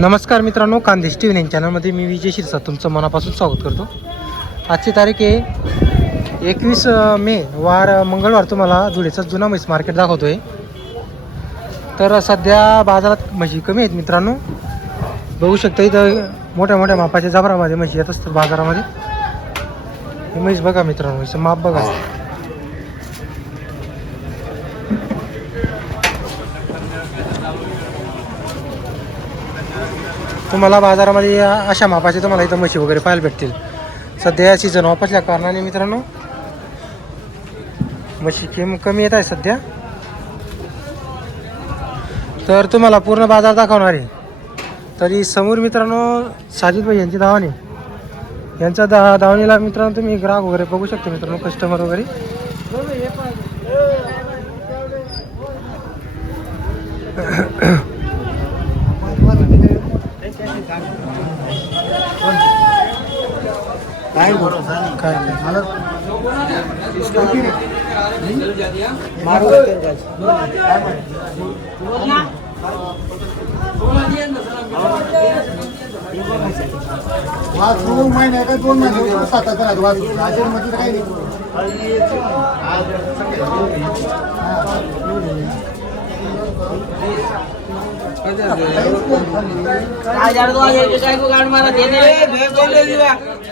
नमस्कार मित्रांनो कांदेश T V चॅनलमध्ये मी विजय शिरसा. तुमचं मनापासून स्वागत करतो. आजची तारीख आहे एकवीस मे वार मंगळवार. तुम्हाला धुळेचा जुना म्हैस मार्केट दाखवतो आहे तर सध्या बाजारात म्हशी कमी आहेत मित्रांनो. बघू शकता इथं मोठ्या मोठ्या मापाच्या जबरामध्ये म्हशी येत असतात बाजारामध्ये. म्हैस बघा मित्रांनो हिचं माप बघा. तुम्हाला बाजारामध्ये अशा मापाचे तुम्हाला इथं म्हशी वगैरे पाहायला भेटतील. सध्या सीझन ऑफ असल्या कारणाने मित्रांनो म्हशी किम कमी येत आहे सध्या. तर तुम्हाला पूर्ण बाजार दाखवणार आहे. तरी समोर मित्रांनो साजिद भाई यांची धावणी. यांच्या दा धावणीला मित्रांनो तुम्ही ग्राहक वगैरे बघू शकता मित्रांनो कस्टमर वगैरे. काय काय वाचू महिन्या काय दोन महिने सात हजार वाचू अजून मध्ये काही नाही हजार दो हजार काय गाड़ मारा दे दे दिया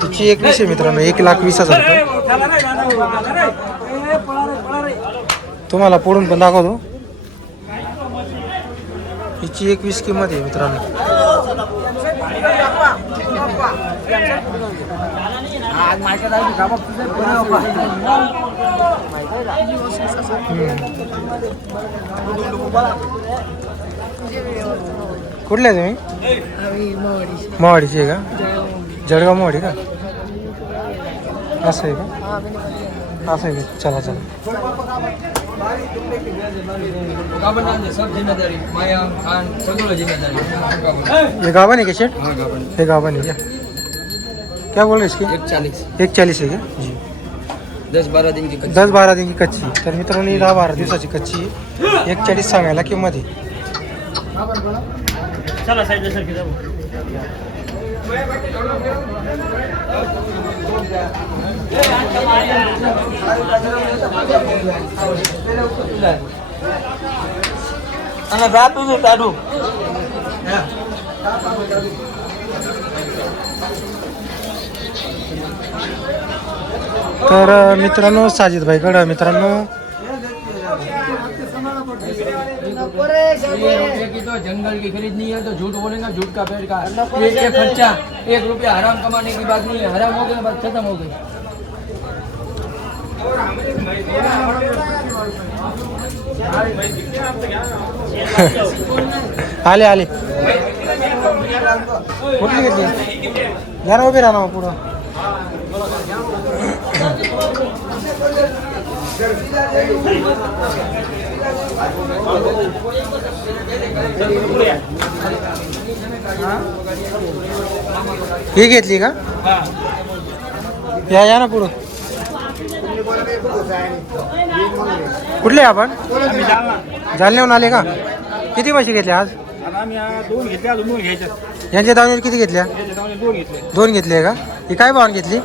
तिची एक वीस आहे मित्रांनो एक लाख वीस हजार रुपये. तुम्हाला पुढून पण दाखवतो. हिची एक वीस किंमत आहे मित्रांनो. कुठले आहे तुम्ही? मोवाडीची आहे का? जळगाव मोवाडी का? असं आहे का? असं आहे का? चला चला. गाबन ये गावन है क्या शेट हाँ गाबन ये गावन है क्या क्या बोल रहे हैं इसकी? एक चालीस एक चालीस है क्या जी. दस बारह दिन की कच्ची. दस बारा दिन की कच्ची. तर मित्रांनो ही दहा बारा दिवसाची कच्ची आहे. एक चाळीस सांगायला किंमत आहे. અને રાતું છું તાડું तर अं, मित्रांनो साजिद भाईकडं मित्रांनो ये रुपये की तो जंगल की खरीदनी है तो झूठ बोलेगा झूठ का पेड़ का एक एक खर्चा एक रुपया हराम कमाने की बात नहीं है हराम हो गया बात खत्म हो गई आले आले कुठली घेतली जरा उभे पुढं ही घेतली का? या या ना पुढं. कुठले आपण? जालन्याहून आले का? किती आज? दोन घेतले घ्यायच्या यांच्या दावणीवर किती घेतल्या? त्याच्यामुळे दोन घेतले. दोन घेतले का? ही काय भावाने घेतली?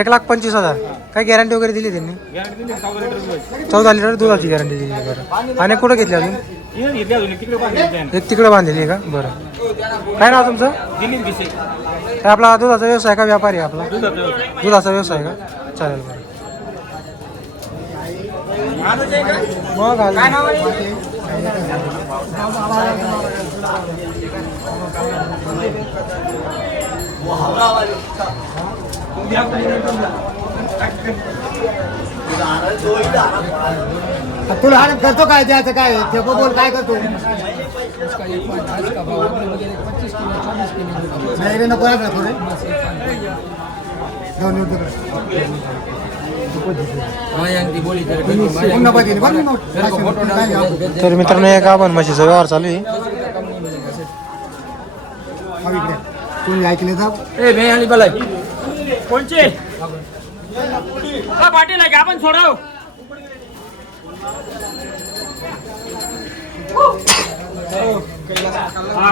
एक लाख पंचवीस हजार. काय गॅरंटी वगैरे दिली त्यांनी? चौदा लिटर दुधाची गॅरंटी दिली बरं. आणि कुठं घेतली अजून? एक तिकडे बांधलेली आहे का? बरं. काय नाव तुमचं? काय आपला दुधाचा व्यवसाय का? व्यापारी आपला? दुधाचं व्यवसाय. दुधाचा व्यवसाय का? चालेल बरं. मग आले. तुला हाण करतो काय द्यायचं काय? ते बोल काय करतो? एक नाही रे नको आहे का थोडे बोली तेरे मित्रांनो या गाभण म्हशीचा व्यवहार चालू आहे. हा कोणी ऐकले जा ए मैं आली बलाई कोणचे? हा पाटील आहे का आपण सोडाव.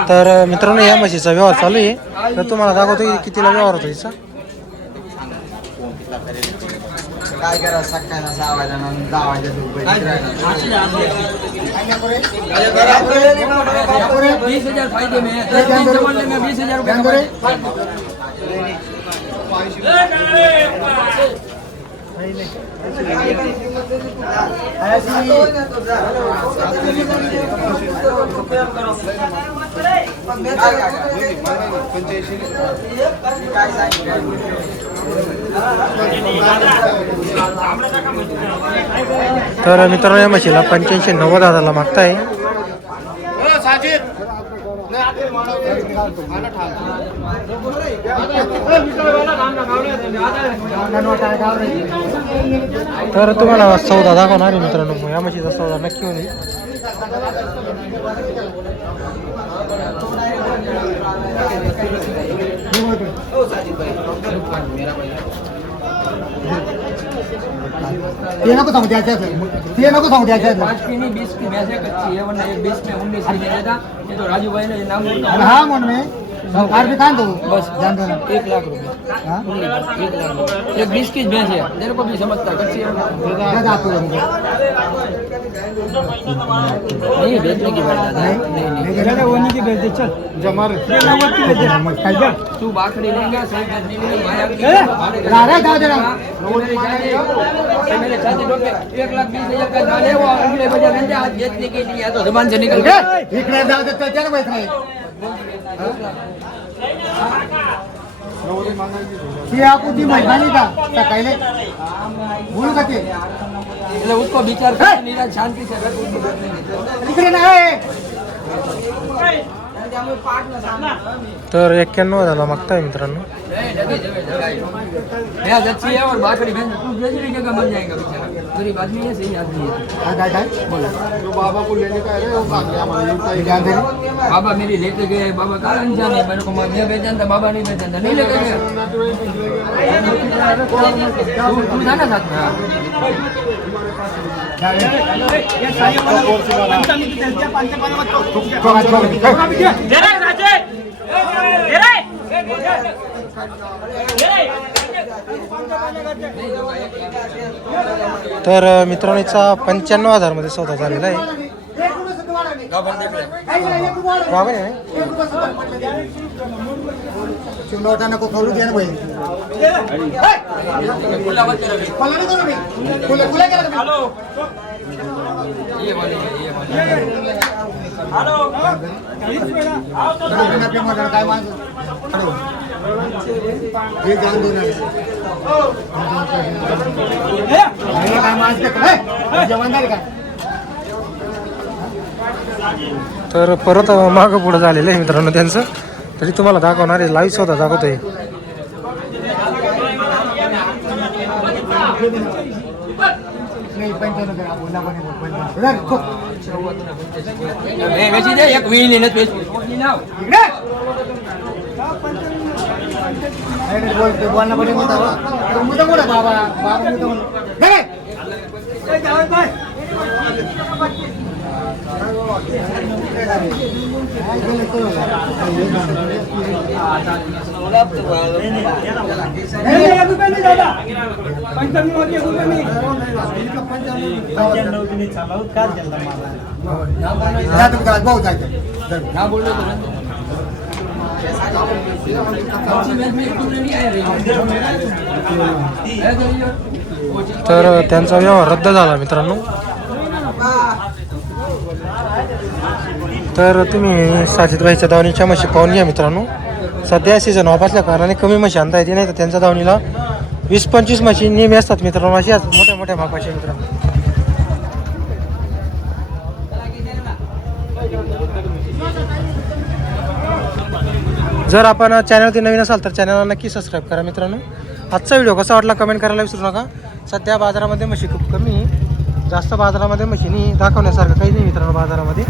तर मित्रांनो या म्हशीचा व्यवहार चालू आहे. तर तुम्हाला दाखवतो की कितीला व्यवहार होतो हिचा. काय करा सकाळला सहा वाजता दहा वाजता बीस हजार फायदे में. बीस हजार रुपये कमाए। तर मित्रांनो या म्हशीला पंच्याऐंशी नव्वद हजारला मागताय. तर तुम्हाला सौदा दाखवणार आहे मित्रांनो. या म्हशीचा सौदा नक्की होईल. ते नको सांगू द्यायचं ते नको सांगू द्यायचं पाँच की नहीं बीस की भैंस है कच्ची है वरना एक बीस में उन्नीस की दे देता ये तो राजू भाई ने ये नाम लिखा आणि हा म्हणून मी सरकार भी कान दो? बस जान दो ना एक लाख रुपए। हाँ? एक लाख रुपए। एक बीस की भैंस है। तेरे को भी समझता है कच्ची है। क्या जातो है मुझे? नहीं बेचने की बात है। नहीं? नहीं नहीं। नहीं वनी की बेच दे चल जमा काय जा तू बाकड़ी लेंगे सही करने में माया की ए, हमारे घर रा रे, जा दे रा। मेरे चाचे मेरे चाचे लोग के एक लाख बीस हजार का दाल है वो अगले बजे घंटे आज बेचने के लिए या तो जबान से निकल गए। इकडे जाऊ दे त्याच्यानं माहीत नाही ती आपण ती माहित नाही का सकाळी बोलू का ते એટલે उसको विचार कर नीरज शांति से रख उसको बैठने दे। इकडे नाही तर एक्क्याण्णव हजारला मागताय मित्रांनो नहीं, लगे जगह जगह। भैंस अच्छी है और बाकड़ी भैंस तू बेच रही जगह मर जाएगा बेचारा गरीब आदमी है सही आदमी है। काय काय काय जो बाबा को लेने का है वो सांगे आम्हाला ध्यान दे बाबा मेरी लेके गए बाबा का इंसान है मेरे को मैं बेचन था बाबा नहीं बेचन था नहीं लेके गए। तू तू था ना साथ में। हाँ। दे रे राजे दे रे तर मित्रांनो हिचा पंच्याण्णव हजारमध्ये सौदा झालेला आहे. चिमणवटा नको करू दे ना भाई. खुला केला काय माझं हे जाऊन काय माझं जेवण झालं का तर परत मागं पुढं झालेलं आहे मित्रांनो त्यांचं. तरी तुम्हाला दाखवणार आहे लाईव्ह स्वतः दाखवतोय. नाही पंचावन्न करा बोला पण बोल पंचावन्न धर, खो. तर त्यांचा व्यवहार रद्द झाला मित्रांनो. तर तुम्ही साजिद भाईच्या म्हशी पाहून घ्या मित्रांनो. सध्या सीझन ऑफ असल्या कारणाने कमी म्हशी आणता येते नाही तर त्यांच्या धावणीला वीस पंचवीस म्हशी नेहमी असतात मित्रांनो. अशी असतात मोठ्या मोठ्या मापाच्या मित्रांनो. जर आपण चॅनलवरती नवीन असाल तर चॅनलला नक्की सबस्क्राईब करा मित्रांनो. आजचा व्हिडिओ कसा वाटला कमेंट करायला विसरू नका. सध्या बाजारामध्ये म्हशी खूप कमी आहे जास्त बाजारामध्ये म्हशीनी दाखवण्यासारखं काही नाही मित्रांनो बाजारामध्ये.